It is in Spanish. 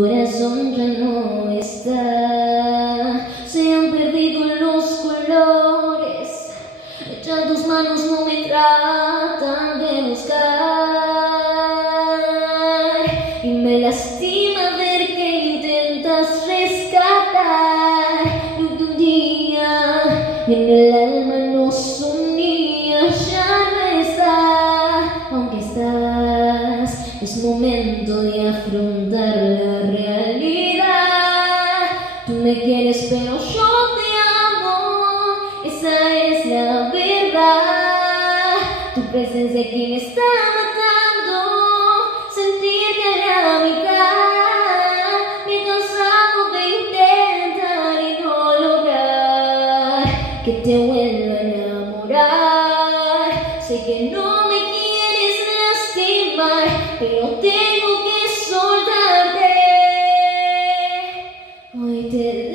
corazón ya no está, se han perdido los colores, ya tus manos no me tratan de buscar, y me lastima ver que intentas rescatar lo que un día en el alma nos unía. Ya no está, aunque estás, es momento de afrontar la realidad. Tú me quieres pero yo te amo, esa es la verdad. Tu presencia aquí me está matando, sentirte a la mitad, me he cansado de intentar y no lograr que te vuelva a enamorar. Sé que no me quieres lastimar, pero tengo que soltarte. Hoy te